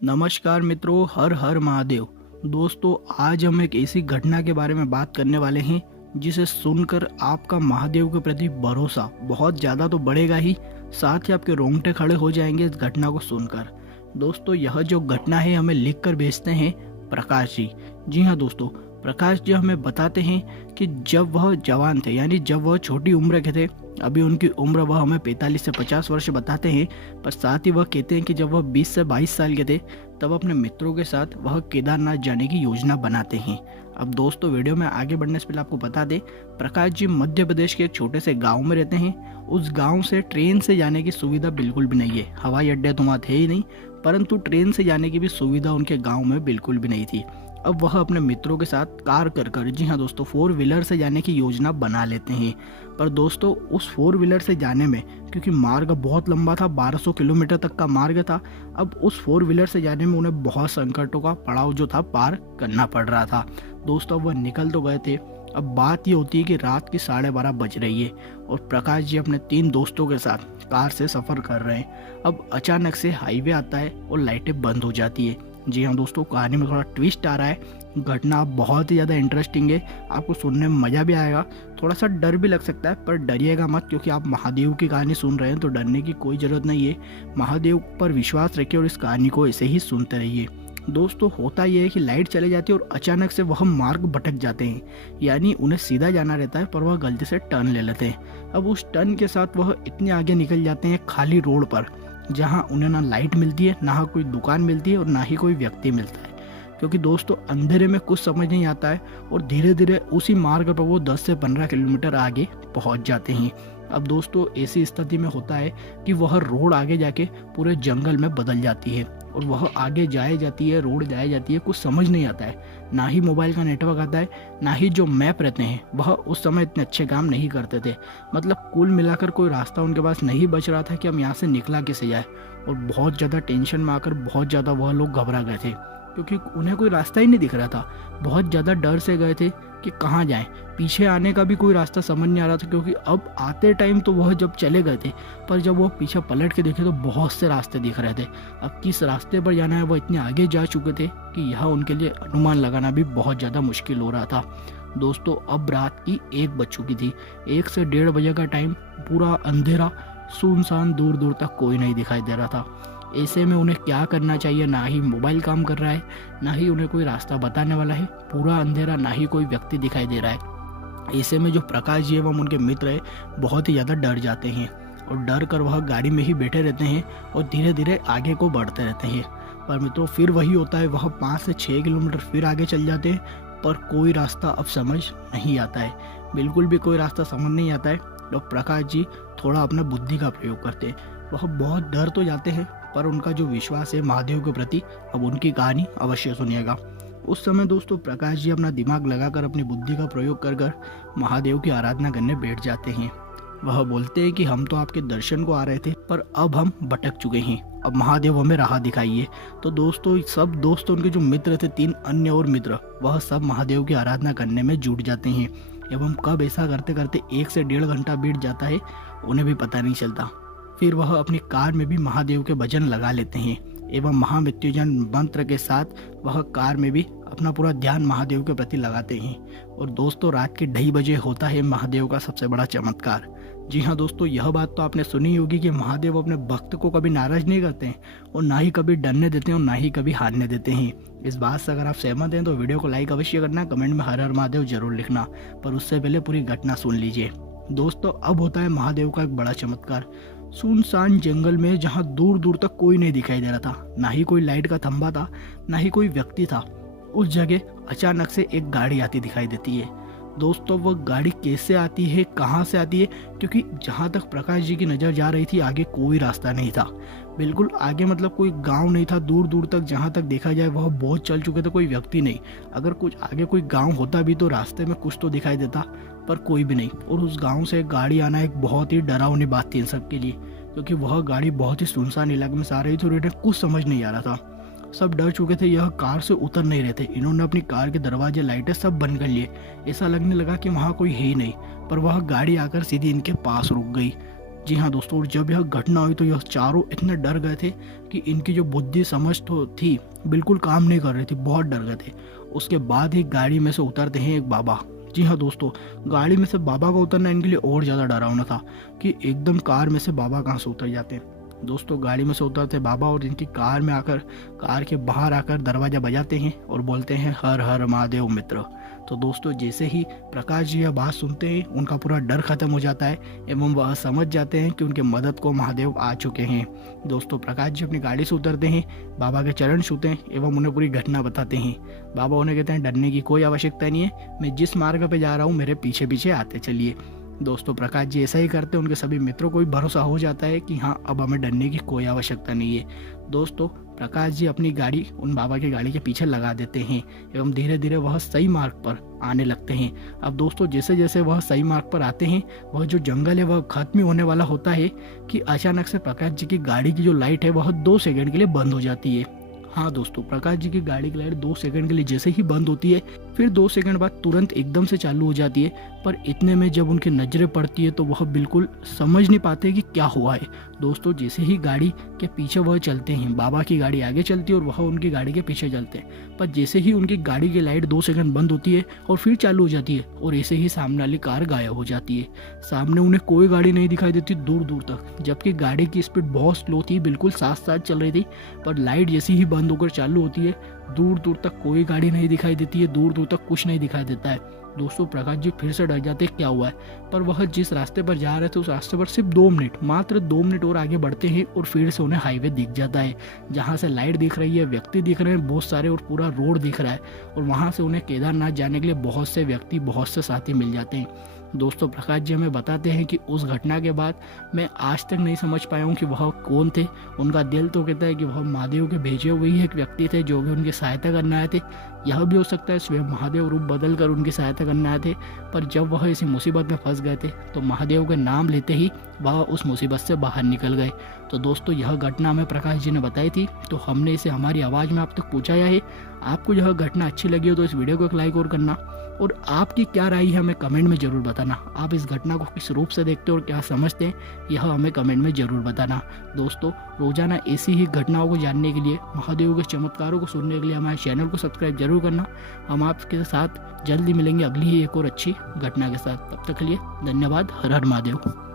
नमस्कार मित्रों, हर हर महादेव। दोस्तों, आज हम एक ऐसी घटना के बारे में बात करने वाले हैं जिसे सुनकर आपका महादेव के प्रति भरोसा बहुत ज़्यादा तो बढ़ेगा ही, साथ ही आपके रोंगटे खड़े हो जाएंगे इस घटना को सुनकर। दोस्तों, यह जो घटना है हमें लिख कर भेजते हैं प्रकाश जी। जी हाँ दोस्तों, प्रकाश जी हमें बताते हैं कि जब वह जवान थे, यानी जब वह छोटी उम्र के थे, अभी उनकी उम्र वह हमें 45 से 50 वर्ष बताते हैं, पर साथ ही वह कहते हैं कि जब वह 20 से 22 साल के थे तब अपने मित्रों के साथ वह केदारनाथ जाने की योजना बनाते हैं। अब दोस्तों, वीडियो में आगे बढ़ने से पहले आपको बता दें, प्रकाश जी मध्य प्रदेश के एक छोटे से गांव में रहते हैं। उस गांव से ट्रेन से जाने की सुविधा बिल्कुल भी नहीं है। हवाई अड्डे तो वहाँ थे ही नहीं, परंतु ट्रेन से जाने की भी सुविधा उनके गाँव में बिल्कुल भी नहीं थी। अब वह अपने मित्रों के साथ कार कर जी हाँ दोस्तों, 4 व्हीलर से जाने की योजना बना लेते हैं। पर दोस्तों, उस 4 व्हीलर से जाने में, क्योंकि मार्ग बहुत लंबा था, 1200 किलोमीटर तक का मार्ग था, अब उस 4 व्हीलर से जाने में उन्हें बहुत संकटों का पड़ाव जो था पार करना पड़ रहा था। दोस्तों, वह निकल तो गए थे। अब बात ये होती है कि रात की 12:30 बज रही है और प्रकाश जी अपने 3 दोस्तों के साथ कार से सफ़र कर रहे हैं। अब अचानक से हाईवे आता है और लाइटें बंद हो जाती है। जी हाँ दोस्तों, कहानी में थोड़ा ट्विस्ट आ रहा है। घटना बहुत ही ज़्यादा इंटरेस्टिंग है, आपको सुनने में मज़ा भी आएगा, थोड़ा सा डर भी लग सकता है, पर डरिएगा मत, क्योंकि आप महादेव की कहानी सुन रहे हैं तो डरने की कोई ज़रूरत नहीं है। महादेव पर विश्वास रखिए और इस कहानी को ऐसे ही सुनते रहिए। दोस्तों, होता यह है कि लाइट चले जाती है और अचानक से वह मार्ग भटक जाते हैं, यानी उन्हें सीधा जाना रहता है पर वह गलती से टर्न ले लेते हैं। अब उस टर्न के साथ वह इतने आगे निकल जाते हैं खाली रोड पर, जहां उन्हें ना लाइट मिलती है, ना कोई दुकान मिलती है और ना ही कोई व्यक्ति मिलता है। क्योंकि दोस्तों, अंधेरे में कुछ समझ नहीं आता है और धीरे धीरे उसी मार्ग पर वो 10 से 15 किलोमीटर आगे पहुंच जाते हैं। अब दोस्तों, ऐसी स्थिति में होता है कि वह रोड आगे जाके पूरे जंगल में बदल जाती है और वह आगे जाए जाती है, रोड जाए जाती है, कुछ समझ नहीं आता है। ना ही मोबाइल का नेटवर्क आता है, ना ही जो मैप रहते हैं वह उस समय इतने अच्छे काम नहीं करते थे। मतलब कुल मिलाकर कोई रास्ता उनके पास नहीं बच रहा था कि हम यहाँ से निकला कैसे जाए। और बहुत ज़्यादा टेंशन में आकर बहुत ज़्यादा वह लोग घबरा गए थे, क्योंकि उन्हें कोई रास्ता ही नहीं दिख रहा था। बहुत ज़्यादा डर से गए थे कि कहाँ जाएं। पीछे आने का भी कोई रास्ता समझ नहीं आ रहा था, क्योंकि अब आते टाइम तो वह जब चले गए थे, पर जब वो पीछे पलट के देखे तो बहुत से रास्ते दिख रहे थे। अब किस रास्ते पर जाना है, वह इतने आगे जा चुके थे कि यह उनके लिए अनुमान लगाना भी बहुत ज़्यादा मुश्किल हो रहा था। दोस्तों, अब रात की 1 बज चुकी थी। 1 से 1:30 बजे का टाइम, पूरा अंधेरा, सुनसान, दूर दूर तक कोई नहीं दिखाई दे रहा था। ऐसे में उन्हें क्या करना चाहिए, ना ही मोबाइल काम कर रहा है, ना ही उन्हें कोई रास्ता बताने वाला है, पूरा अंधेरा, ना ही कोई व्यक्ति दिखाई दे रहा है। ऐसे में जो प्रकाश जी एवं उनके मित्र है बहुत ही ज़्यादा डर जाते हैं और डर कर वह गाड़ी में ही बैठे रहते हैं और धीरे धीरे आगे को बढ़ते रहते हैं। पर मित्रों, फिर वही होता है, वह 5 से 6 किलोमीटर फिर आगे चल जाते हैं, पर कोई रास्ता अब समझ नहीं आता है। बिल्कुल भी कोई रास्ता समझ नहीं आता है। तो प्रकाश जी थोड़ा अपना बुद्धि का प्रयोग करते हैं। वह बहुत डर तो जाते हैं, पर उनका जो विश्वास है महादेव के प्रति, अब उनकी कहानी अवश्य सुनिएगा। उस समय दोस्तों, प्रकाश जी अपना दिमाग लगाकर, अपनी बुद्धि का प्रयोग कर कर महादेव की आराधना करने बैठ जाते हैं। वह बोलते हैं कि हम तो आपके दर्शन को आ रहे थे, पर अब हम भटक चुके हैं, अब महादेव हमें राह दिखाइए। तो दोस्तों, सब दोस्त, उनके जो मित्र थे, 3 अन्य और मित्र, वह सब महादेव की आराधना करने में जुट जाते हैं। एवं कब ऐसा करते करते 1 से 1.5 घंटा बीत जाता है, उन्हें भी पता नहीं चलता। फिर वह अपनी कार में भी महादेव के भजन लगा लेते हैं एवं महामृत्युंजय मंत्र के साथ वह कार में भी अपना पूरा ध्यान महादेव के प्रति लगाते हैं। और दोस्तों, रात के 2:30 बजे होता है महादेव का सबसे बड़ा चमत्कार। जी हाँ दोस्तों, यह बात तो आपने सुनी होगी कि महादेव अपने भक्त को कभी नाराज नहीं करते हैं और ना ही कभी डरने देते हैं और ना ही कभी हारने देते हैं। इस बात से अगर आप सहमत हैं तो वीडियो को लाइक अवश्य करना, कमेंट में हर हर महादेव जरूर लिखना, पर उससे पहले पूरी घटना सुन लीजिए। दोस्तों, अब होता है महादेव का एक बड़ा चमत्कार। सुनसान जंगल में, जहां दूर दूर तक कोई नहीं दिखाई दे रहा था, ना ही कोई लाइट का खंभा था, ना ही कोई व्यक्ति था, उस जगह अचानक से एक गाड़ी आती दिखाई देती है। दोस्तों, वह गाड़ी कैसे आती है, कहां से आती है, क्योंकि जहां तक प्रकाश जी की नज़र जा रही थी आगे कोई रास्ता नहीं था। बिल्कुल आगे, मतलब कोई गांव नहीं था। दूर दूर तक जहां तक देखा जाए वह बहुत चल चुके थे, कोई व्यक्ति नहीं। अगर कुछ आगे कोई गांव होता भी तो रास्ते में कुछ तो दिखाई देता, पर कोई भी नहीं। और उस गांव से गाड़ी आना एक बहुत ही डरावनी बात थी इन सबके लिए, क्योंकि वह गाड़ी बहुत ही सुनसान इलाके में से आ रही थी और इन्हें कुछ समझ नहीं आ रहा था। सब डर चुके थे, यह कार से उतर नहीं रहे थे। इन्होंने अपनी कार के दरवाजे, लाइटें सब बंद कर लिए। ऐसा लगने लगा कि वहाँ कोई है ही नहीं, पर वह गाड़ी आकर सीधी इनके पास रुक गई। जी हाँ दोस्तों, और जब यह घटना हुई तो यह चारों इतने डर गए थे कि इनकी जो बुद्धि समझ तो थी बिल्कुल काम नहीं कर रही थी, बहुत डर गए थे। उसके बाद ही गाड़ी में से उतरते हैं एक बाबा। जी हाँ दोस्तों, गाड़ी में से बाबा का उतरना इनके लिए और ज़्यादा डरावना था कि एकदम कार में से बाबा कहाँ से उतर जाते हैं। दोस्तों गाड़ी में से उतरते बाबा और इनकी कार में आकर, कार के बाहर आकर दरवाज़ा बजाते हैं और बोलते हैं हर हर महादेव मित्र। तो दोस्तों जैसे ही प्रकाश जी यह बात सुनते हैं उनका पूरा डर खत्म हो जाता है एवं वह समझ जाते हैं कि उनके मदद को महादेव आ चुके हैं। दोस्तों प्रकाश जी अपनी गाड़ी से उतरते हैं, बाबा के चरण छूते हैं एवं उन्हें पूरी घटना बताते हैं। बाबा उन्हें कहते हैं डरने की कोई आवश्यकता नहीं है, मैं जिस मार्ग पे जा रहा हूँ मेरे पीछे पीछे आते चलिए। दोस्तों प्रकाश जी ऐसा ही करते हैं, उनके सभी मित्रों को भी भरोसा हो जाता है कि हाँ अब हमें डरने की कोई आवश्यकता नहीं है। दोस्तों प्रकाश जी अपनी गाड़ी उन बाबा की गाड़ी के पीछे लगा देते हैं एवं धीरे धीरे वह सही मार्ग पर आने लगते हैं। अब दोस्तों जैसे जैसे वह सही मार्ग पर आते हैं, वह जो जंगल है वह खत्म होने वाला होता है कि अचानक से प्रकाश जी की गाड़ी की जो लाइट है वह 2 सेकंड के लिए बंद हो जाती है। हाँ दोस्तों, प्रकाश जी की गाड़ी की लाइट 2 सेकंड के लिए जैसे ही बंद होती है, फिर 2 सेकंड बाद तुरंत एकदम से चालू हो जाती है। पर इतने में जब उनकी नज़रें पड़ती है तो वह बिल्कुल समझ नहीं पाते कि क्या हुआ है। दोस्तों जैसे ही गाड़ी के पीछे वह चलते हैं, बाबा की गाड़ी आगे चलती है और वह उनकी गाड़ी के पीछे चलते हैं, पर जैसे ही उनकी गाड़ी की लाइट 2 सेकंड बंद होती है और फिर चालू हो जाती है और ऐसे ही सामने वाली कार गायब हो जाती है। सामने उन्हें कोई गाड़ी नहीं दिखाई देती दूर दूर तक, जबकि गाड़ी की स्पीड बहुत स्लो थी, बिल्कुल साथ साथ चल रही थी। पर लाइट जैसे ही बंद होकर चालू होती है, दूर दूर तक कोई गाड़ी नहीं दिखाई देती है, दूर दूर तक कुछ नहीं दिखाई देता है। दोस्तों प्रकाश जी फिर से डर जाते क्या हुआ है, पर वह जिस रास्ते पर जा रहे थे उस रास्ते पर सिर्फ 2 मिनट, मात्र 2 मिनट और आगे बढ़ते हैं और फिर से उन्हें हाईवे दिख जाता है, जहां से लाइट दिख रही है, व्यक्ति दिख रहे हैं बहुत सारे और पूरा रोड दिख रहा है, और वहां से उन्हें केदारनाथ जाने के लिए बहुत से व्यक्ति, बहुत से साथी मिल जाते हैं। दोस्तों प्रकाश जी हमें बताते हैं कि उस घटना के बाद मैं आज तक नहीं समझ पाया हूँ कि वह कौन थे। उनका दिल तो कहता है कि वह महादेव के भेजे हुए ही एक व्यक्ति थे जो भी उनकी सहायता करने आए थे। यह भी हो सकता है स्वयं महादेव रूप बदल कर उनकी सहायता करने आए थे, पर जब वह इसी मुसीबत में फंस गए थे तो महादेव के नाम लेते ही वह उस मुसीबत से बाहर निकल गए। तो दोस्तों यह घटना हमें प्रकाश जी ने बताई थी, तो हमने इसे हमारी आवाज़ में आप तक पहुँचाया है। आपको यह घटना अच्छी लगी हो तो इस वीडियो को एक लाइक और करना, और आपकी क्या राय है हमें कमेंट में ज़रूर बताना। आप इस घटना को किस रूप से देखते हो और क्या समझते हैं, यह हमें कमेंट में ज़रूर बताना। दोस्तों रोज़ाना ऐसी ही घटनाओं को जानने के लिए, महादेव के चमत्कारों को सुनने के लिए हमारे चैनल को सब्सक्राइब जरूर करना। हम आपके साथ जल्दी मिलेंगे अगली ही एक और अच्छी घटना के साथ। तब तक के लिए धन्यवाद। हर हर महादेव।